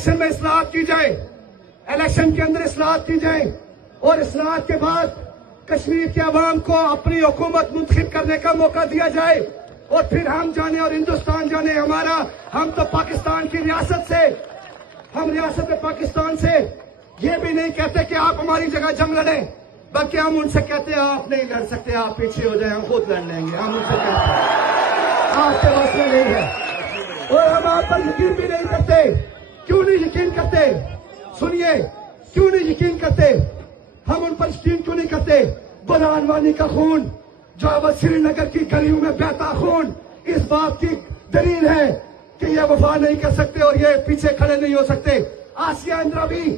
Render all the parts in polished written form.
Election में इस्लाहत की जाए, इलेक्शन के अंदर इस्लाहत की जाए और इस्लाहत के बाद कश्मीर के अवाम को अपनी हुकूमत मुंतखब करने का मौका दिया जाए और फिर हम जाने और हिंदुस्तान जाने हमारा। हम तो पाकिस्तान की रियासत से, हम रियासत पाकिस्तान से ये भी नहीं कहते कि आप हमारी जगह जंग लड़ें, बल्कि हम उनसे कहते हैं आप नहीं लड़ सकते, आप पीछे हो जाए, हम खुद लड़ लेंगे। हम उनसे कहते हैं आपके पास में नहीं है और हम आप पर यकीन भी नहीं करते। क्यों नहीं यकीन करते? सुनिए, क्यों नहीं यकीन करते? हम उन पर यकीन क्यों नहीं करते? बुरहान वानी का खून जो अब श्रीनगर की गलियों में बहता खून इस बात की दलील है कि ये वफा नहीं कर सकते और ये पीछे खड़े नहीं हो सकते। आसिया अंद्राबी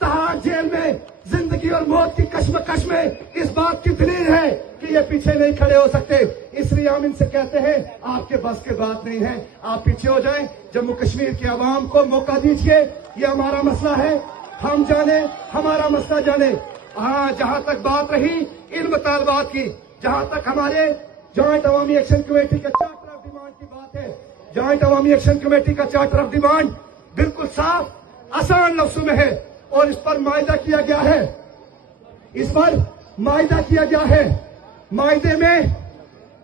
तहाड़ जेल में जिंदगी और मौत की कश्मकश में इस बात की दलील है कि ये पीछे नहीं खड़े हो सकते। इसलिए हम इनसे कहते हैं आपके बस की बात नहीं है, आप पीछे हो जाएं। जम्मू कश्मीर के अवाम को मौका दीजिए, ये हमारा मसला है, हम जाने, हमारा मसला जाने। हाँ, जहां तक बात रही इन मुतालबात की, जहां तक हमारे जॉइंट अवामी एक्शन कमेटी का चार्टर ऑफ डिमांड की बात है, जॉइंट अवामी एक्शन कमेटी का चार्टर ऑफ डिमांड बिल्कुल साफ आसान लफ्जों में है और इस पर मायदा किया गया है, इस पर मायदा किया गया है। मायदे में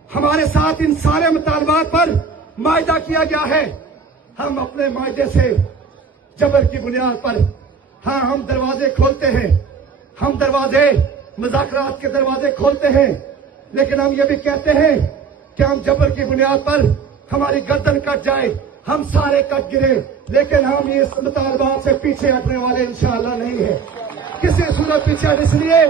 हमारे साथ इन सारे मुतालबात पर मायदा किया गया है। हम अपने मायदे से जबर की बुनियाद पर, हाँ, हम दरवाजे खोलते हैं, हम दरवाजे मुज़ाकरात के दरवाजे खोलते हैं, लेकिन हम ये भी कहते हैं कि हम जबर की बुनियाद पर हमारी गर्दन कट जाए, हम सारे कट गिरे, लेकिन हम इस मुतालबात से पीछे हटने वाले इंशाअल्लाह नहीं है। किसी सूरत पीछे हट, इसलिए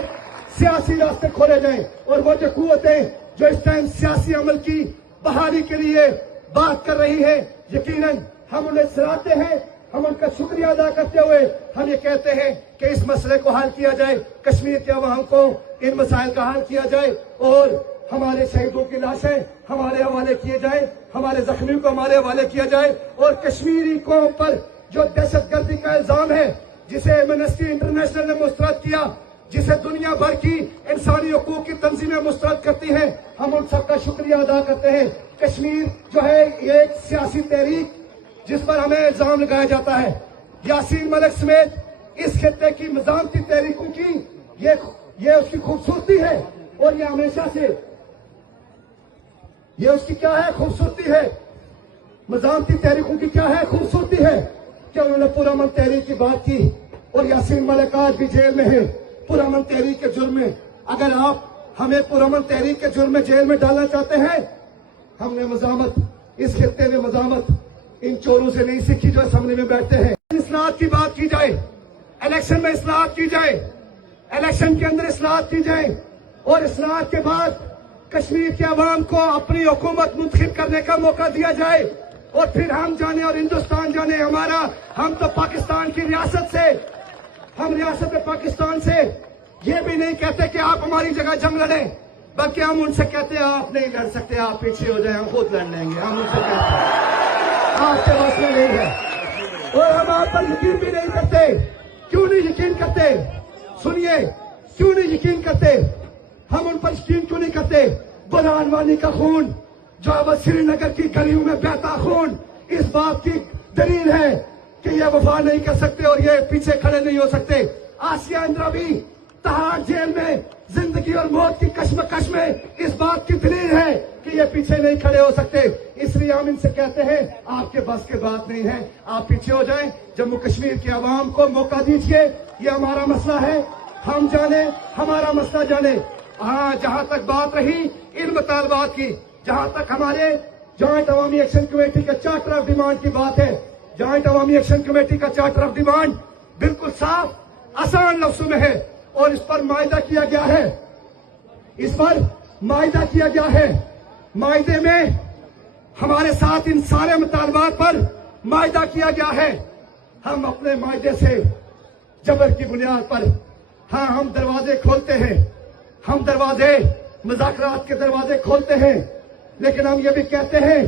सियासी रास्ते खोले जाएं और वो जो कुव्वतें जो इस टाइम सियासी अमल की बहाली के लिए बात कर रही है, यकीनन हम उन्हें सराहते हैं। हम उनका शुक्रिया अदा करते हुए हम ये कहते हैं कि इस मसले को हल किया जाए, कश्मीर के अवाम को इन मसाइल का हल किया जाए और हमारे शहीदों की लाशें हमारे हवाले किए जाए, हमारे जख्मियों को हमारे हवाले किया जाए और कश्मीरी कौम पर जो दहशतगर्दी का इल्जाम है, जिसे एमनेस्टी इंटरनेशनल ने मुस्तरद किया, जिसे दुनिया भर की इंसानी हकूक की तंजीमें मुस्तरद करती हैं, हम उन सबका शुक्रिया अदा करते हैं। कश्मीर जो है ये एक सियासी तहरीक जिस पर हमें इल्जाम लगाया जाता है, यासीन मलिक समेत इस खित्ते की मज़ामती तहरीकों की ये उसकी खूबसूरती है और ये हमेशा से ये उसकी क्या है खूबसूरती है, मज़ामती तहरीकों की क्या है खूबसूरती है कि उन्होंने पुरअमन तहरीक की बात की और यासीन मलिक आज भी जेल में है पुरअमन तहरीक के जुर्म में। अगर आप हमें पुरअमन तहरीक के जुर्म में जेल में डालना चाहते हैं, हमने मज़ामत, इस खित्ते ने मज़ामत इन चोरों से नहीं सीखी जो सामने में बैठते हैं। इस्लाहत की बात की जाए, इलेक्शन में इस्लाहत की जाए, इलेक्शन के अंदर इस्लाहत की जाए और इस्लाहत के बाद कश्मीर के अवाम को अपनी हुकूमत मुंतखब करने का मौका दिया जाए और फिर हम जाने और हिंदुस्तान जाने हमारा। हम तो पाकिस्तान की रियासत से, हम रियासत पाकिस्तान से ये भी नहीं कहते कि आप हमारी जगह जंग लड़ें, बल्कि हम उनसे कहते हैं आप नहीं लड़ सकते, आप पीछे हो जाए, हम खुद लड़ लेंगे। हम उनसे कहते हैं आपके पास में नहीं है और हम आप पर यकीन भी नहीं करते। क्यों नहीं यकीन करते? सुनिए, क्यों नहीं यकीन करते? हम उन पर यकीन क्यों नहीं करते? बुरहान वानी का खून जो अब श्रीनगर की गलियों में बहता खून इस बात की दलील है कि ये वफा नहीं कर सकते और ये पीछे खड़े नहीं हो सकते। आसिया अंद्राबी तहाड़ जेल में जिंदगी और मौत की कश्मकश में इस बात की दलील है कि ये पीछे नहीं खड़े हो सकते। इसलिए हम इनसे कहते हैं आपके बस की बात नहीं है, आप पीछे हो जाएं। जम्मू कश्मीर के अवाम को मौका दीजिए, ये हमारा मसला है, हम जाने, हमारा मसला जाने। हाँ, जहां तक बात रही इन मुतालबात की, जहां तक हमारे जॉइंट अवामी एक्शन कमेटी का चार्टर ऑफ डिमांड की बात है, जॉइंट अवामी एक्शन कमेटी का चार्टर ऑफ डिमांड बिल्कुल साफ आसान लफ्जों में है और इस पर मायदा किया गया है, इस पर मायदा किया गया है। मायदे में हमारे साथ इन सारे मुतालबात पर मायदा किया गया है। हम अपने मायदे से जबर की बुनियाद पर, हाँ, हम दरवाजे खोलते हैं, हम दरवाजे मुज़ाकरात के दरवाजे खोलते हैं, लेकिन हम ये भी कहते हैं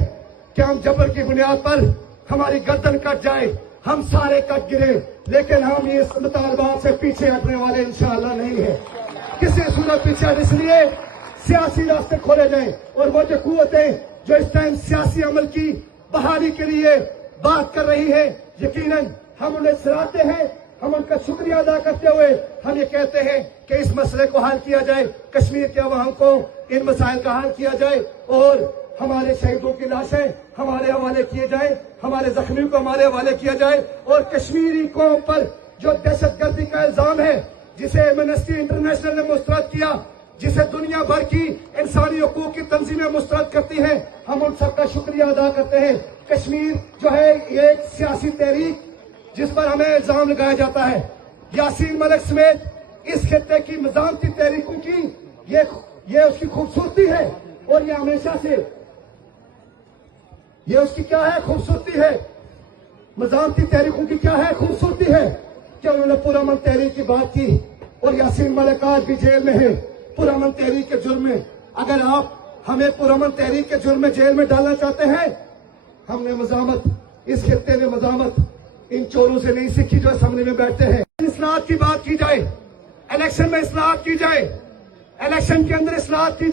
कि हम जबर की बुनियाद पर हमारी गर्दन कट जाए, हम सारे कट गिरे, लेकिन हम इस मुतालबात से पीछे हटने वाले इंशाअल्लाह नहीं है। किसी सूरत पीछे हट, इसलिए सियासी रास्ते खोले जाएं और वो जो कुव्वतें जो इस टाइम सियासी अमल की बहाली के लिए बात कर रही है, यकीनन ہم انہیں سراہتے ہیں, ہم ان کا شکریہ ادا کرتے ہوئے ہم یہ کہتے ہیں کہ اس مسئلے کو حل کیا جائے, کشمیر کے عوام کو ان مسائل کا حل کیا جائے, اور ہمارے شہیدوں کی لاشیں ہمارے حوالے کیے جائیں, ہمارے زخمیوں کو ہمارے حوالے کیا جائے, اور کشمیری قوم پر جو دہشت گردی کا الزام ہے جسے ایمنسٹی انٹرنیشنل نے مسترد کیا, جسے دنیا بھر کی انسانی حقوق کی تنظیمیں مسترد کرتی ہیں, ہم ان سب کا شکریہ ادا کرتے ہیں. کشمیر جو ہے یہ ایک سیاسی تحریک جس پر ہمیں الزام لگایا جاتا ہے, یاسین ملک سمیت اس خطے کی مزاحمتی تحریکوں کی یہ اس کی خوبصورتی ہے, اور یہ ہمیشہ سے یہ اس کی کیا ہے خوبصورتی ہے, مزاحمتی تحریکوں کی کیا ہے خوبصورتی ہے کہ انہوں نے پرامن تحریک کی بات کی, اور یاسین ملک آج بھی جیل میں ہے پرامن تحریک کے جرم میں. اگر آپ ہمیں پرامن تحریک کے جرم میں جیل میں ڈالنا چاہتے ہیں, ہم نے مزاحمت, اس خطے نے مزاحمت ان چوروں سے نہیں سیکھی جو اسمبلی میں بیٹھتے ہیں. اصلاحات کی بات کی جائے, الیکشن میں اصلاحات کی جائے, الیکشن کے اندر اصلاحات کی